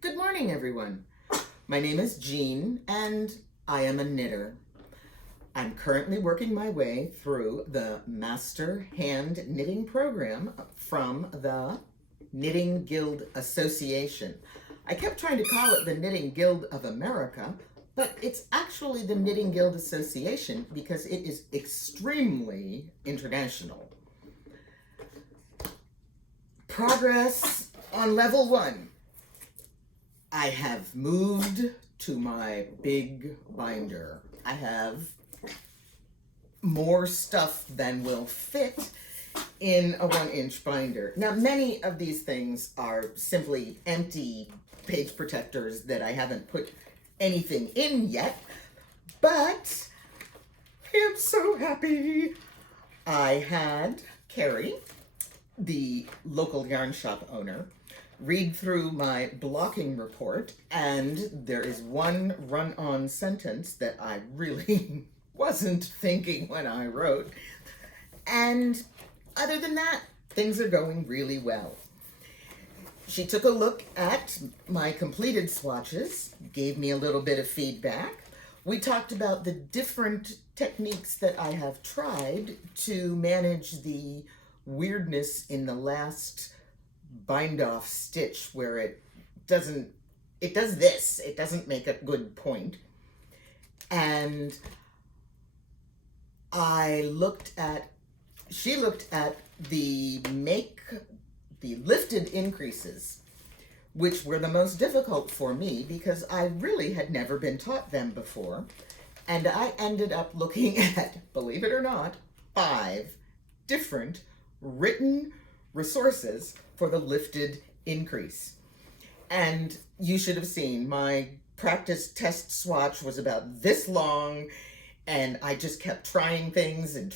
Good morning, everyone. My name is Jean, and I am a knitter. I'm currently working my way through the Master Hand Knitting Program from the Knitting Guild Association. I kept trying to call it the Knitting Guild of America, but it's actually the Knitting Guild Association because it is extremely international. Progress on level 1. I have moved to my big binder. I have more stuff than will fit in a 1-inch binder. Now, many of these things are simply empty page protectors that I haven't put anything in yet, but I am so happy. I had Carrie, the local yarn shop owner, read through my blocking report, and there is one run-on sentence that I really wasn't thinking when I wrote. And other than that, things are going really well. She took a look at my completed swatches, gave me a little bit of feedback. We talked about the different techniques that I have tried to manage the weirdness in the last bind off stitch where it does this. It doesn't make a good point. And she looked at the lifted increases, which were the most difficult for me because I really had never been taught them before. And I ended up looking at, believe it or not, 5 different written resources for the lifted increase. And you should have seen my practice test swatch was about this long, and I just kept trying things, and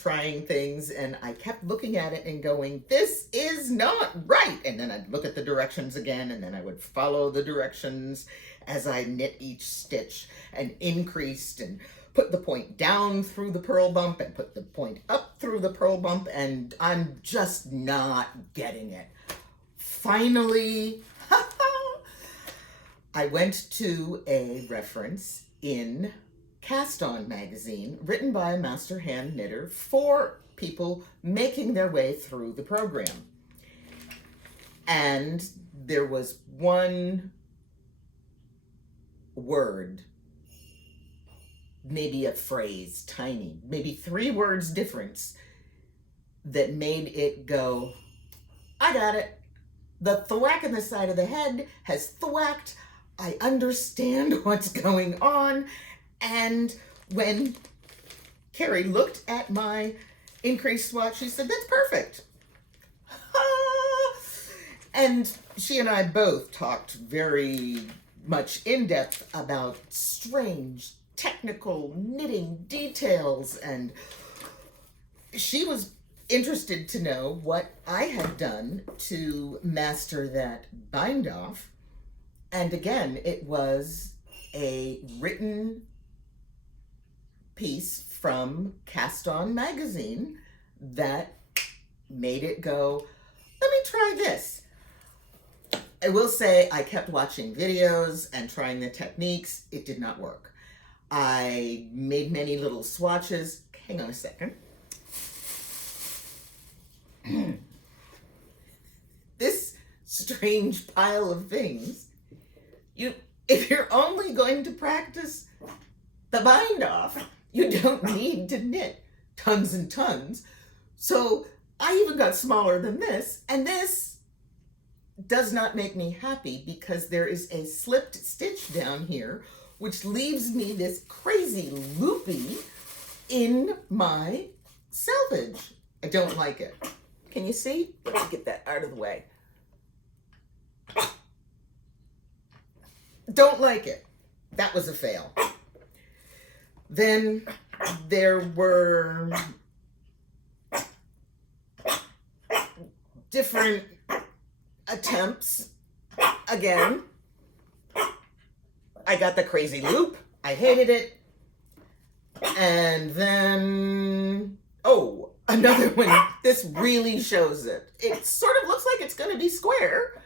I kept looking at it and going, this is not right. And then I'd look at the directions again, and then I would follow the directions as I knit each stitch and increased and put the point down through the purl bump and put the point up through the purl bump, and I'm just not getting it. Finally, I went to a reference in Cast On magazine written by a master hand knitter for people making their way through the program. And there was one word, maybe a phrase, tiny, maybe 3 words difference that made it go, I got it. The thwack in the side of the head has thwacked. I understand what's going on. And when Carrie looked at my increased swatch, she said, that's perfect. And she and I both talked very much in depth about strange technical knitting details, and she was interested to know what I had done to master that bind off. And again, it was a written piece from Cast On magazine that made it go, let me try this. I will say I kept watching videos and trying the techniques. It did not work. I made many little swatches. Hang on a second. This strange pile of things, if you're only going to practice the bind off, you don't need to knit tons and tons. So I even got smaller than this, and this does not make me happy because there is a slipped stitch down here, which leaves me this crazy loopy in my selvage. I don't like it. Can you see? Let me get that out of the way. Don't like it. That was a fail. Then there were different attempts. Again, I got the crazy loop. I hated it. And then, another one. This really shows it. It sort of looks like it's going to be square.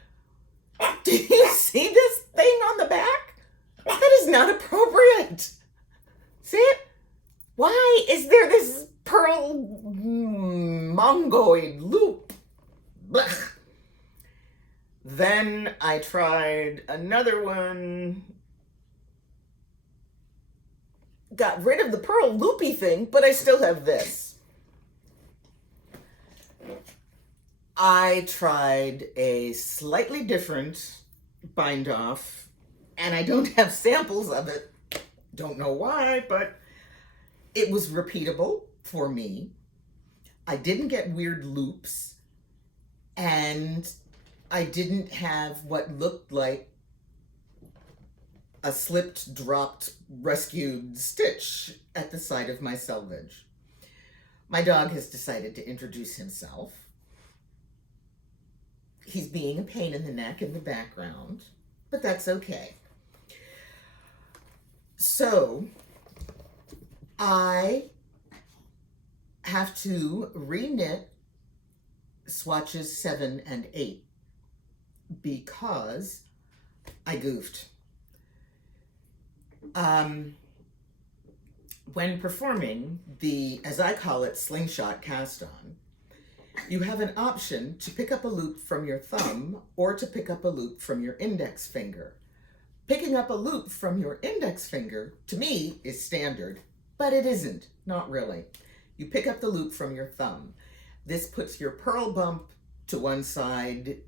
Do you see this I tried another one. Got rid of the pearl loopy thing, but I still have this. I tried a slightly different bind off, and I don't have samples of it. Don't know why, but it was repeatable for me. I didn't get weird loops, and I didn't have what looked like a slipped, dropped, rescued stitch at the side of my selvage. My dog has decided to introduce himself. He's being a pain in the neck in the background, but that's okay. So I have to re-knit swatches 7 and 8 because I goofed. When performing the, as I call it, Slingshot Cast On, you have an option to pick up a loop from your thumb or to pick up a loop from your index finger. Picking up a loop from your index finger, to me, is standard, but it isn't, not really. You pick up the loop from your thumb. This puts your purl bump to one side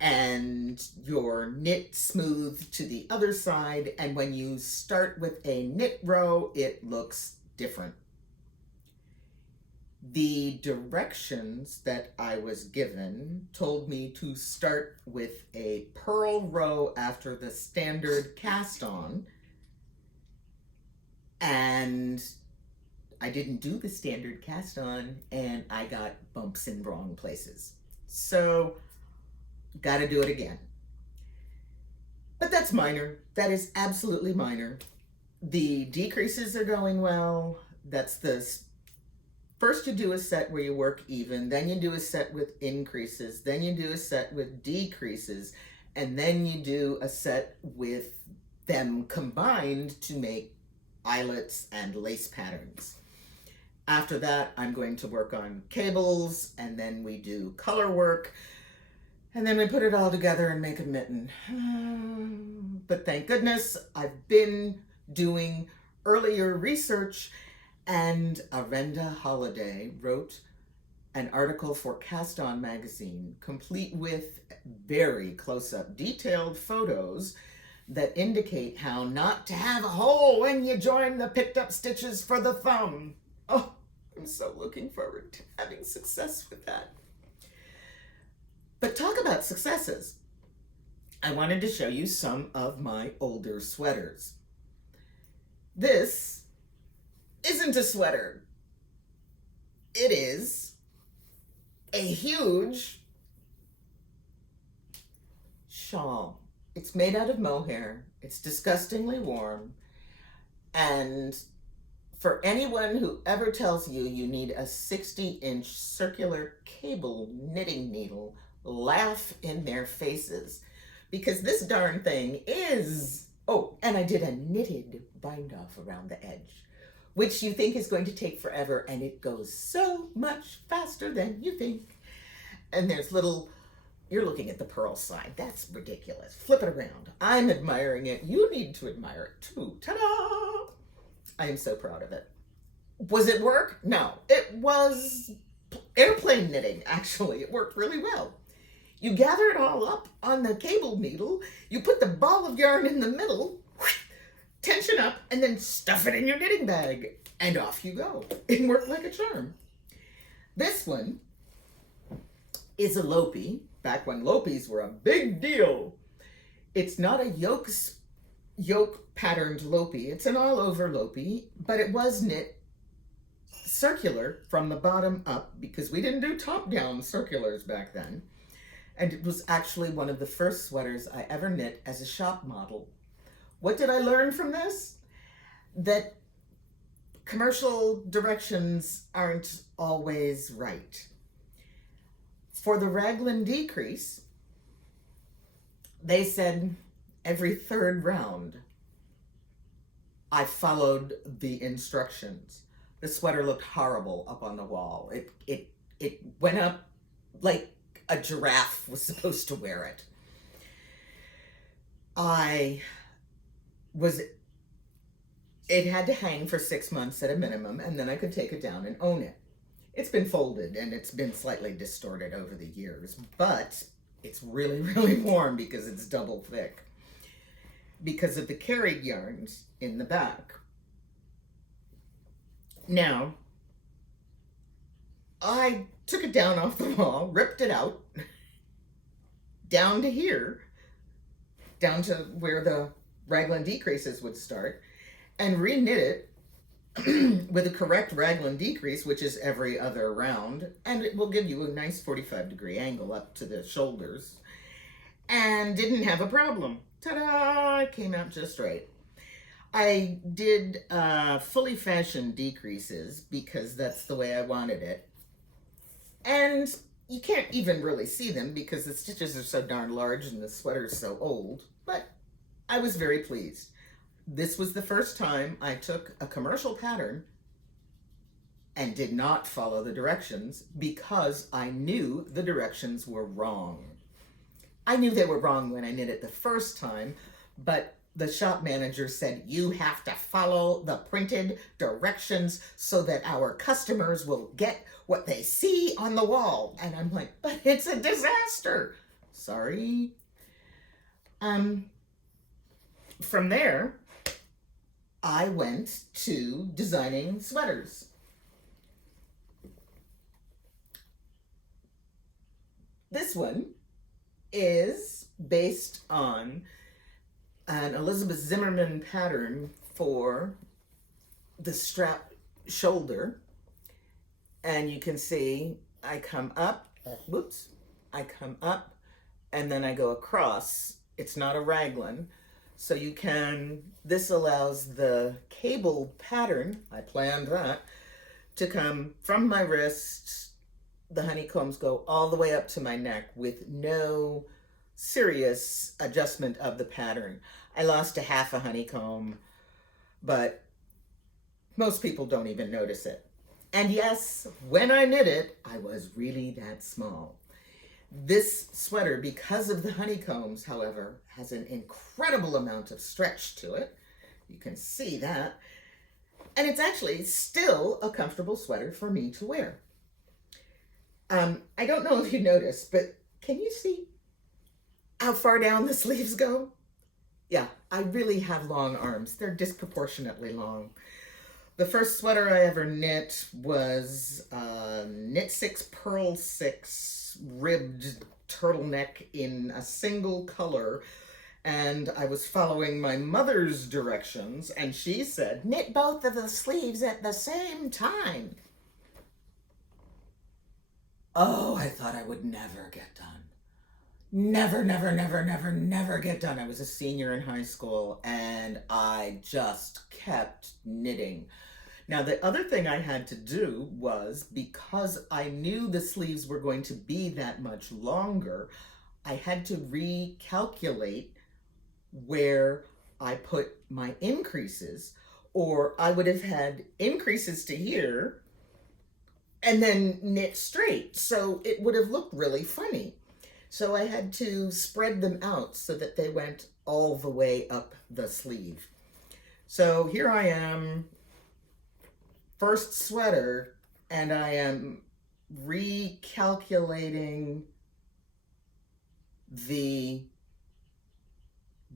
and your knit smooth to the other side, and when you start with a knit row, it looks different. The directions that I was given told me to start with a purl row after the standard cast on, and I didn't do the standard cast on, and I got bumps in wrong places. So, gotta do it again. But that's minor. That is absolutely minor. The decreases are going well. That's the first you do a set where you work even, then you do a set with increases, then you do a set with decreases, and then you do a set with them combined to make eyelets and lace patterns. After that, I'm going to work on cables, and then we do color work, and then we put it all together and make a mitten. But thank goodness I've been doing earlier research, and Arenda Holiday wrote an article for Cast On magazine, complete with very close-up detailed photos that indicate how not to have a hole when you join the picked up stitches for the thumb. Oh, I'm so looking forward to having success with that. But talk about successes. I wanted to show you some of my older sweaters. This isn't a sweater. It is a huge shawl. It's made out of mohair. It's disgustingly warm. And for anyone who ever tells you you need a 60-inch circular cable knitting needle, laugh in their faces, because this darn thing is, oh, and I did a knitted bind off around the edge, which you think is going to take forever, and it goes so much faster than you think. And there's little, you're looking at the purl side. That's ridiculous. Flip it around. I'm admiring it. You need to admire it too. Ta-da! I am so proud of it. Was it work? No. It was airplane knitting, actually. It worked really well. You gather it all up on the cable needle, you put the ball of yarn in the middle, tension up, and then stuff it in your knitting bag, and off you go. It worked like a charm. This one is a Lopi, back when Lopis were a big deal. It's not a yoke patterned Lopi, it's an all over Lopi, but it was knit circular from the bottom up, because we didn't do top down circulars back then. And it was actually one of the first sweaters I ever knit as a shop model. What did I learn from this? That commercial directions aren't always right. For the raglan decrease, they said every third round. I followed the instructions. The sweater looked horrible up on the wall. It went up like a giraffe was supposed to wear it. I was, it had to hang for 6 months at a minimum, and then I could take it down and own it. It's been folded and it's been slightly distorted over the years, but it's really, really warm because it's double thick because of the carried yarns in the back. Now, I took it down off the wall, ripped it out, down to here, down to where the raglan decreases would start, and re-knit it with a correct raglan decrease, which is every other round, and it will give you a nice 45-degree angle up to the shoulders, and didn't have a problem. Ta-da! It came out just right. I did fully fashioned decreases because that's the way I wanted it, and you can't even really see them because the stitches are so darn large and the sweater's so old, but I was very pleased. This was the first time I took a commercial pattern and did not follow the directions because I knew the directions were wrong. I knew they were wrong when I knit it the first time, but the shop manager said, you have to follow the printed directions so that our customers will get what they see on the wall. And I'm like, but it's a disaster. Sorry. From there, I went to designing sweaters. This one is based on an Elizabeth Zimmerman pattern for the strap shoulder. And you can see I come up, whoops, I come up and then I go across. It's not a raglan. So you can, this allows the cable pattern, I planned that, to come from my wrist. The honeycombs go all the way up to my neck with no serious adjustment of the pattern. I lost a half a honeycomb, but most people don't even notice it. And yes, when I knit it, I was really that small. This sweater, because of the honeycombs, however, has an incredible amount of stretch to it. You can see that. And it's actually still a comfortable sweater for me to wear. I don't know if you noticed, but can you see how far down the sleeves go? Yeah, I really have long arms. They're disproportionately long. The first sweater I ever knit was knit 6, purl 6, ribbed turtleneck in a single color. And I was following my mother's directions, and she said, knit both of the sleeves at the same time. Oh, I thought I would never get done. Never, never, never, never, never get done. I was a senior in high school, and I just kept knitting. Now, the other thing I had to do was, because I knew the sleeves were going to be that much longer, I had to recalculate where I put my increases, or I would have had increases to here and then knit straight. So it would have looked really funny. So I had to spread them out so that they went all the way up the sleeve. So here I am, first sweater, and I am recalculating the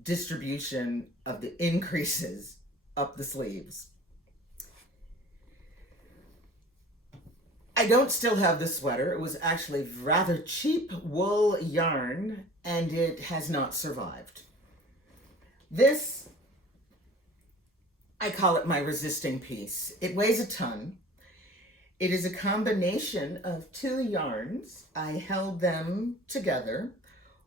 distribution of the increases up the sleeves. I don't still have the sweater. It was actually rather cheap wool yarn, and it has not survived. This, I call it my resisting piece. It weighs a ton. It is a combination of 2 yarns. I held them together.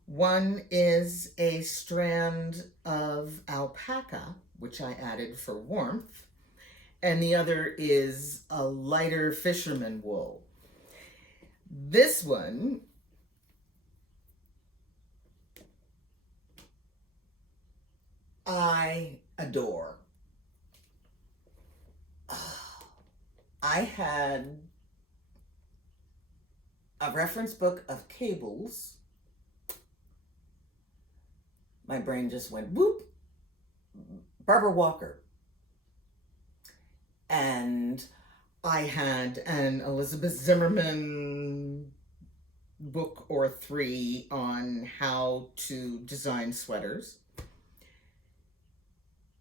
One is a strand of alpaca, which I added for warmth, and the other is a lighter fisherman wool. This one I adore. I had a reference book of cables, my brain just went whoop, Barbara Walker. And I had an Elizabeth Zimmerman book or 3 on how to design sweaters.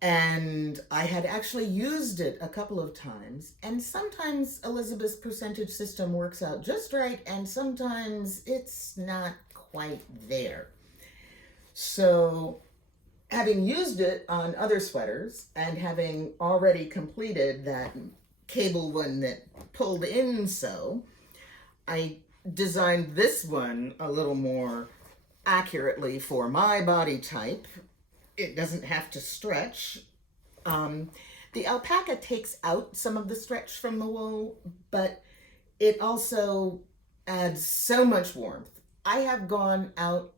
And I had actually used it a couple of times, and sometimes Elizabeth's percentage system works out just right, and sometimes it's not quite there. So, having used it on other sweaters, and having already completed that cable one that pulled in so, I designed this one a little more accurately for my body type. It doesn't have to stretch. The alpaca takes out some of the stretch from the wool, but it also adds so much warmth. I have gone out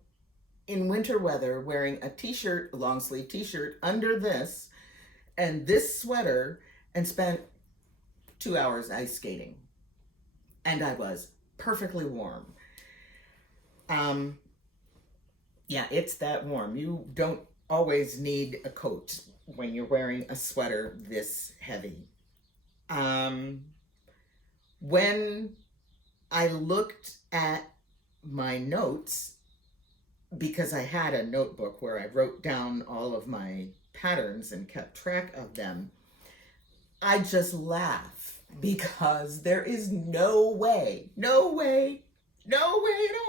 in winter weather wearing a t-shirt, a long sleeve t-shirt under this and this sweater, and spent 2 hours ice skating. And I was perfectly warm. Yeah, it's that warm. You don't always need a coat when you're wearing a sweater this heavy. When I looked at my notes, because I had a notebook where I wrote down all of my patterns and kept track of them, I just laugh because there is no way at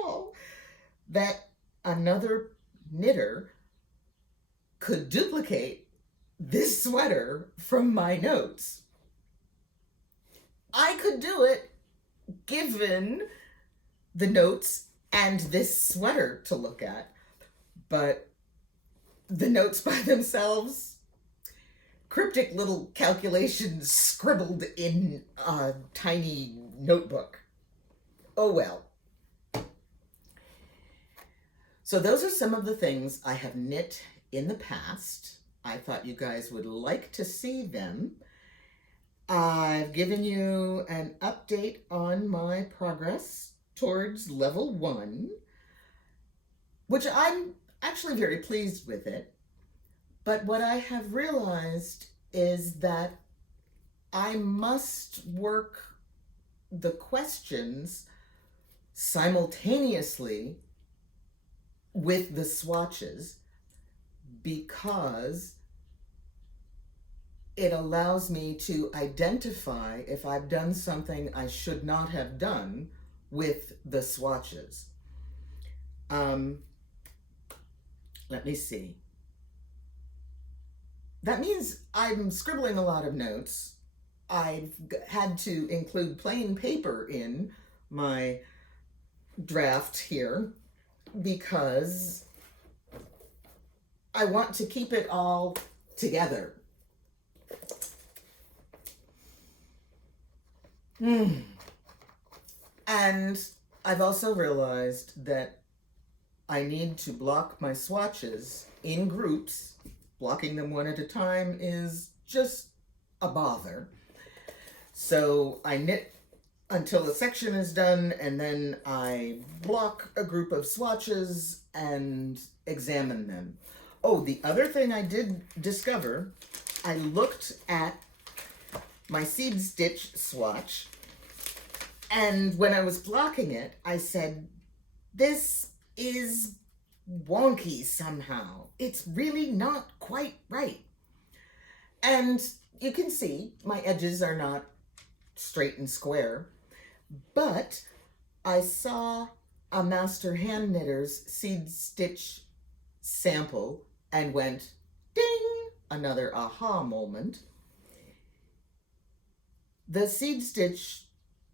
all that another knitter could duplicate this sweater from my notes. I could do it given the notes and this sweater to look at, but the notes by themselves, cryptic little calculations scribbled in a tiny notebook. Oh well. So those are some of the things I have knit in the past. I thought you guys would like to see them. I've given you an update on my progress towards level 1, which I'm actually very pleased with it. But what I have realized is that I must work the questions simultaneously with the swatches, because it allows me to identify if I've done something I should not have done with the swatches. Let me see. That means I'm scribbling a lot of notes. I've had to include plain paper in my draft here because I want to keep it all together. And I've also realized that I need to block my swatches in groups. Blocking them one at a time is just a bother. So I knit until a section is done, and then I block a group of swatches and examine them. Oh, the other thing I did discover, I looked at my seed stitch swatch, and when I was blocking it, I said, this is wonky somehow. It's really not quite right. And you can see my edges are not straight and square, but I saw a master hand knitter's seed stitch sample and went, ding, another aha moment. The seed stitch,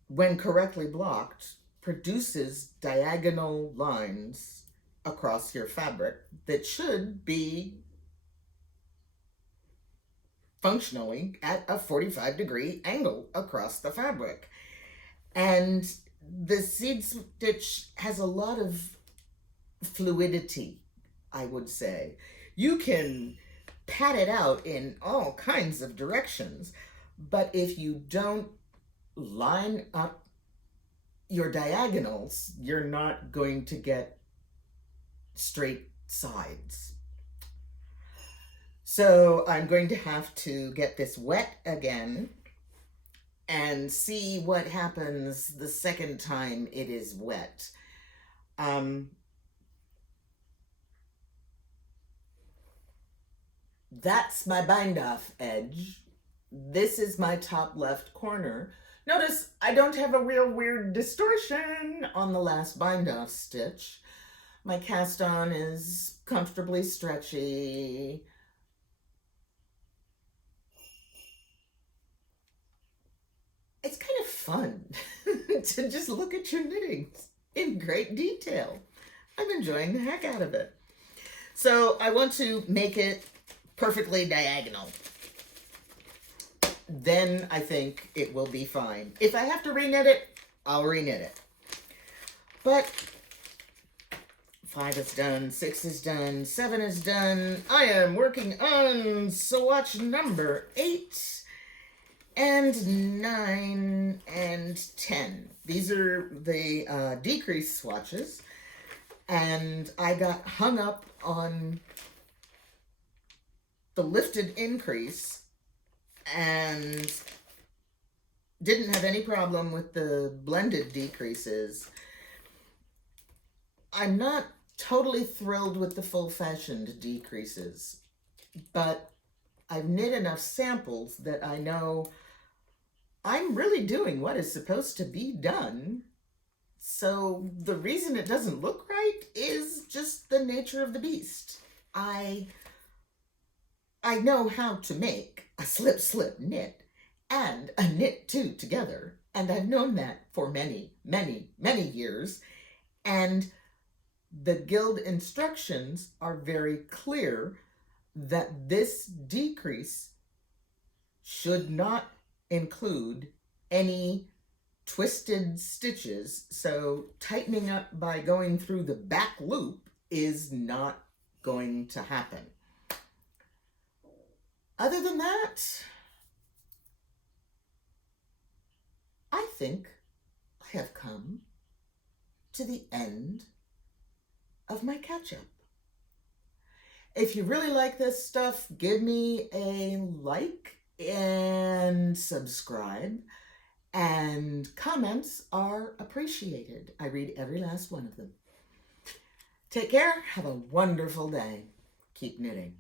when correctly blocked, produces diagonal lines across your fabric that should be functionally at a 45-degree angle across the fabric. And the seed stitch has a lot of fluidity, I would say. You can pat it out in all kinds of directions, but if you don't line up your diagonals, you're not going to get straight sides. So I'm going to have to get this wet again and see what happens the second time it is wet. That's my bind off edge. This is my top left corner. Notice I don't have a real weird distortion on the last bind off stitch. My cast on is comfortably stretchy. It's kind of fun to just look at your knitting in great detail. I'm enjoying the heck out of it. So I want to make it perfectly diagonal. Then I think it will be fine. If I have to reknit it, I'll reknit it. But 5 is done, 6 is done, 7 is done. I am working on swatch number 8 and 9 and 10. These are the decrease swatches. And I got hung up on the lifted increase and didn't have any problem with the blended decreases. I'm not totally thrilled with the full-fashioned decreases, but I've knit enough samples that I know I'm really doing what is supposed to be done. So the reason it doesn't look right is just the nature of the beast. I know how to make a slip knit and a knit two together, and I've known that for many years, and the guild instructions are very clear that this decrease should not include any twisted stitches, so tightening up by going through the back loop is not going to happen. Other than that, I think I have come to the end of my catch-up. If you really like this stuff, give me a like and subscribe, and comments are appreciated. I read every last one of them. Take care. Have a wonderful day. Keep knitting.